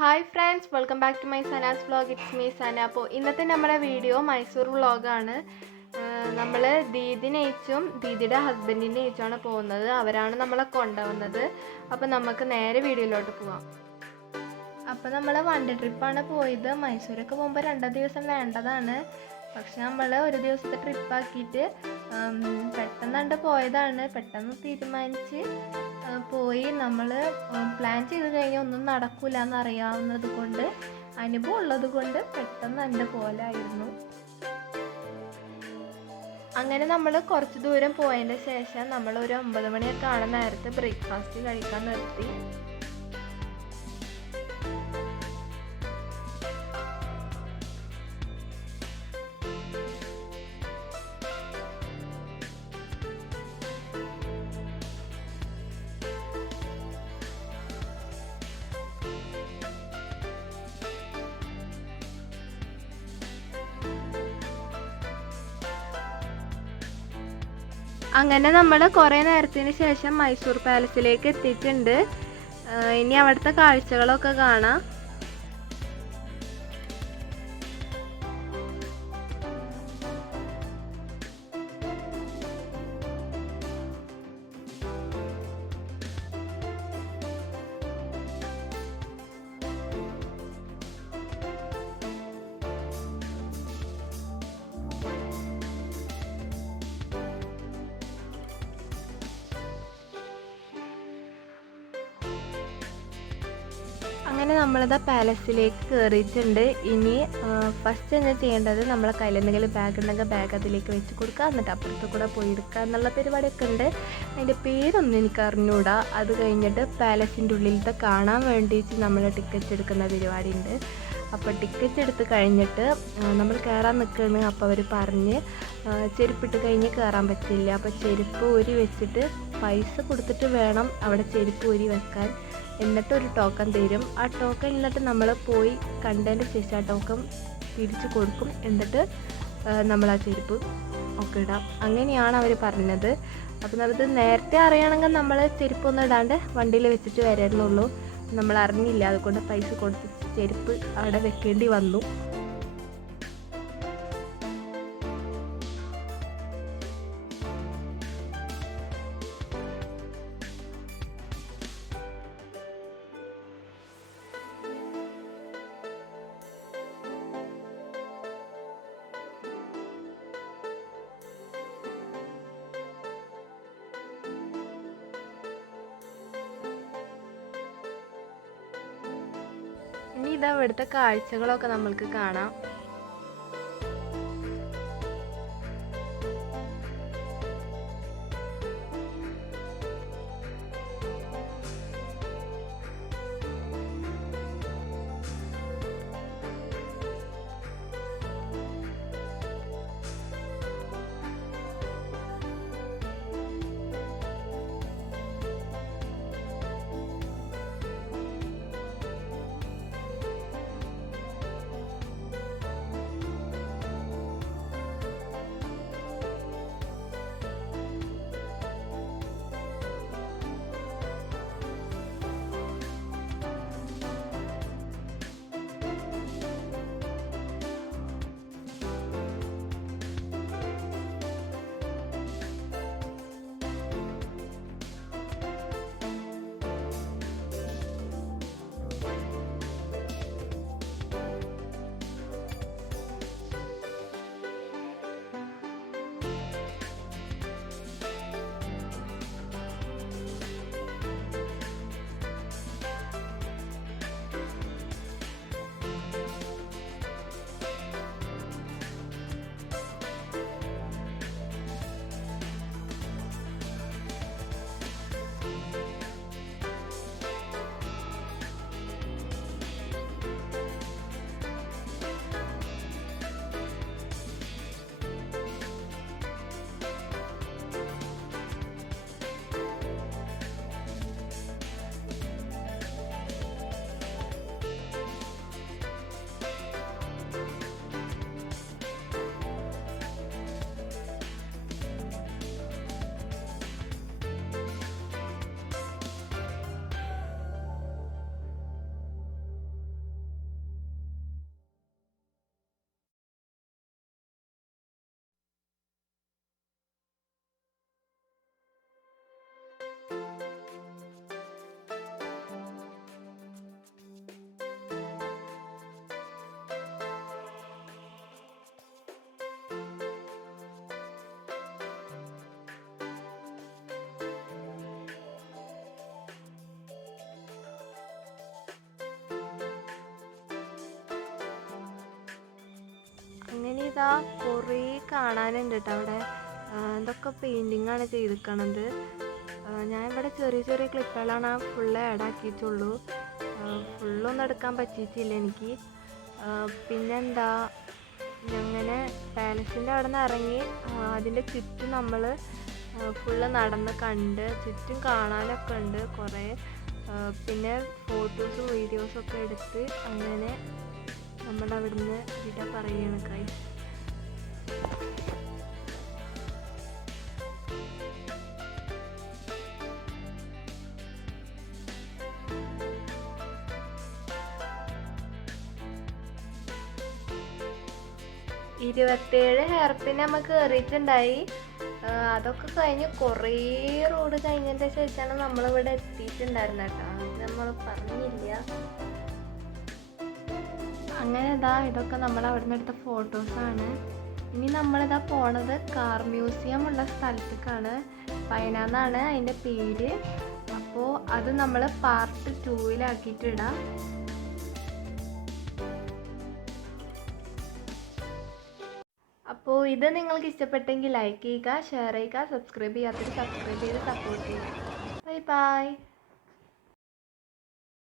Hi friends, welcome back to my Sana's vlog. It's me Sana. അപ്പോൾ ഇന്നത്തെ നമ്മുടെ വീഡിയോ മൈസൂർ വ്ളോഗാണ്. നമ്മൾ ദീദിനേച്ചും ദീദിയുടെ ഹസ്ബൻഡിൻ്റെ ഏച്ചുമാണ് പോകുന്നത്. അവരാണ് നമ്മളെ കൊണ്ടുവന്നത്. അപ്പോൾ നമുക്ക് നേരെ വീഡിയോയിലോട്ട് പോവാം. അപ്പോൾ നമ്മൾ വൺ ഡേ ട്രിപ്പാണ് പോയത്. മൈസൂരൊക്കെ പോകുമ്പോൾ 2 ദിവസം വേണ്ടതാണ്. പക്ഷെ നമ്മൾ ഒരു ദിവസത്തെ ട്രിപ്പാക്കിയിട്ട് പെട്ടെന്ന് പോയതാണ്. പെട്ടെന്ന് തീരുമാനിച്ച് പോയി. നമ്മൾ പ്ലാൻ ചെയ്ത് കഴിഞ്ഞാൽ ഒന്നും നടക്കില്ല എന്നറിയാവുന്നത് കൊണ്ട്, അനുഭവം ഉള്ളത് കൊണ്ട് പെട്ടെന്ന് പോലായിരുന്നു. അങ്ങനെ നമ്മൾ കുറച്ച് ദൂരം പോയതിൻ്റെ ശേഷം നമ്മൾ ഒരു 9 മണിയൊക്കെ ആണ് നേരത്തെ ബ്രേക്ക്ഫാസ്റ്റ് കഴിക്കാൻ നിർത്തി. അങ്ങനെ നമ്മൾ കുറേ നേരത്തിന് ശേഷം മൈസൂർ പാലസിലേക്ക് എത്തിയിട്ടുണ്ട്. ഇനി അവിടുത്തെ കാഴ്ചകളൊക്കെ കാണാം. അങ്ങനെ നമ്മളിതാ പാലസിലേക്ക് കയറിയിട്ടുണ്ട്. ഇനി ഫസ്റ്റ് എന്താ ചെയ്യേണ്ടത്, നമ്മളെ കയ്യിൽ എന്തെങ്കിലും ബാഗ് ഉണ്ടെങ്കിൽ ബാഗ് അതിലേക്ക് വെച്ച് കൊടുക്കുക, എന്നിട്ട് അപ്പുറത്ത് കൂടെ പോയി എടുക്കുക എന്നുള്ള പരിപാടിയൊക്കെ ഉണ്ട്. അതിൻ്റെ പേരൊന്നും എനിക്ക് അറിഞ്ഞുകൂടാ. അത് കഴിഞ്ഞിട്ട് പാലസിൻ്റെ ഉള്ളിലത്തെ കാണാൻ വേണ്ടിയിട്ട് നമ്മൾ ടിക്കറ്റ് എടുക്കുന്ന പരിപാടി ഉണ്ട്. അപ്പോൾ ടിക്കറ്റ് എടുത്ത് കഴിഞ്ഞിട്ട് നമ്മൾ കയറാൻ നിൽക്കുകയാണ്. അപ്പോൾ അവർ പറഞ്ഞ് ചെരുപ്പിട്ട് കഴിഞ്ഞ് കയറാൻ പറ്റില്ല. അപ്പോൾ ചെരുപ്പ് ഊരി വെച്ചിട്ട് പൈസ കൊടുത്തിട്ട് വേണം അവിടെ ചെരുപ്പ് ഊരി വെക്കാൻ. എന്നിട്ട് ഒരു ടോക്കൺ തരും. ആ ടോക്കൺ എന്നിട്ട് നമ്മൾ പോയി കണ്ടതിൻ്റെ ശേഷം ആ ടോക്കൺ തിരിച്ചു കൊടുക്കും. എന്നിട്ട് നമ്മൾ ആ ചെരുപ്പ് ഒക്കെ ഇടാം. അങ്ങനെയാണ് അവർ പറഞ്ഞത്. അപ്പോൾ നമുക്ക് നേരത്തെ അറിയണമെങ്കിൽ നമ്മൾ ചെരുപ്പൊന്നും ഇടാണ്ട് വണ്ടിയിൽ വെച്ചിട്ട് വരാമെന്നുള്ളൂ. നമ്മൾ അറിഞ്ഞില്ല, അതുകൊണ്ട് പൈസ കൊടുത്ത് ചെരുപ്പ് അവിടെ വെക്കേണ്ടി വന്നു. ഇനി ഇതാ ഇവിടുത്തെ കാഴ്ചകളൊക്കെ നമ്മൾക്ക് കാണാം. ഇതാ കുറേ കാണാനുണ്ട് കേട്ടോ അവിടെ. എന്തൊക്കെ പെയിൻറ്റിങ്ങാണ് ചെയ്തിരിക്കണത്. ഞാൻ ഇവിടെ ചെറിയ ചെറിയ ക്ലിപ്പുകളാണ് ഫുള്ള് ആഡാക്കിയിട്ടുള്ളൂ. ഫുള്ളൊന്നും എടുക്കാൻ പറ്റിയിട്ടില്ല എനിക്ക്. പിന്നെന്താ, അങ്ങനെ പാലസിൻ്റെ അവിടെ നിന്ന് ഇറങ്ങി അതിൻ്റെ ചുറ്റും നമ്മൾ ഫുള്ള് നടന്ന് കണ്ട് ചുറ്റും കാണാനൊക്കെ ഉണ്ട് കുറേ. പിന്നെ ഫോട്ടോസും വീഡിയോസൊക്കെ എടുത്ത് അങ്ങനെ നമ്മളവിടുന്ന് വിട പറയുകയാണ് ഗൈസ്. ഇരുപത്തേഴ് ഹെയർ പിൻ നമുക്ക് കയറിയിട്ടുണ്ടായി. അതൊക്കെ കഴിഞ്ഞ് കുറേ റോഡ് കഴിഞ്ഞതിൻ്റെ ശേഷമാണ് നമ്മളിവിടെ എത്തിയിട്ടുണ്ടായിരുന്നത് കേട്ടോ. അത് നമ്മൾ പറഞ്ഞില്ല. അങ്ങനെ ഇതാ ഇതൊക്കെ നമ്മൾ അവിടെ നിന്ന് എടുത്ത ഫോട്ടോസാണ്. ഇനി നമ്മളിതാ പോണത് കാർ മ്യൂസിയം ഉള്ള സ്ഥലത്തേക്കാണ്. പയനാന്നാണ് അതിൻ്റെ പേര്. അപ്പോൾ അത് നമ്മൾ പാർട്ട് 2-ലാക്കിയിട്ടിടാം. അപ്പോൾ ഇത് നിങ്ങൾക്ക് ഇഷ്ടപ്പെട്ടെങ്കിൽ ലൈക്ക് ചെയ്യുക, ഷെയർ ചെയ്യുക, സബ്സ്ക്രൈബ് ചെയ്യാത്തവർ സബ്സ്ക്രൈബ് ചെയ്ത് സപ്പോർട്ട് ചെയ്യുക. Bye bye.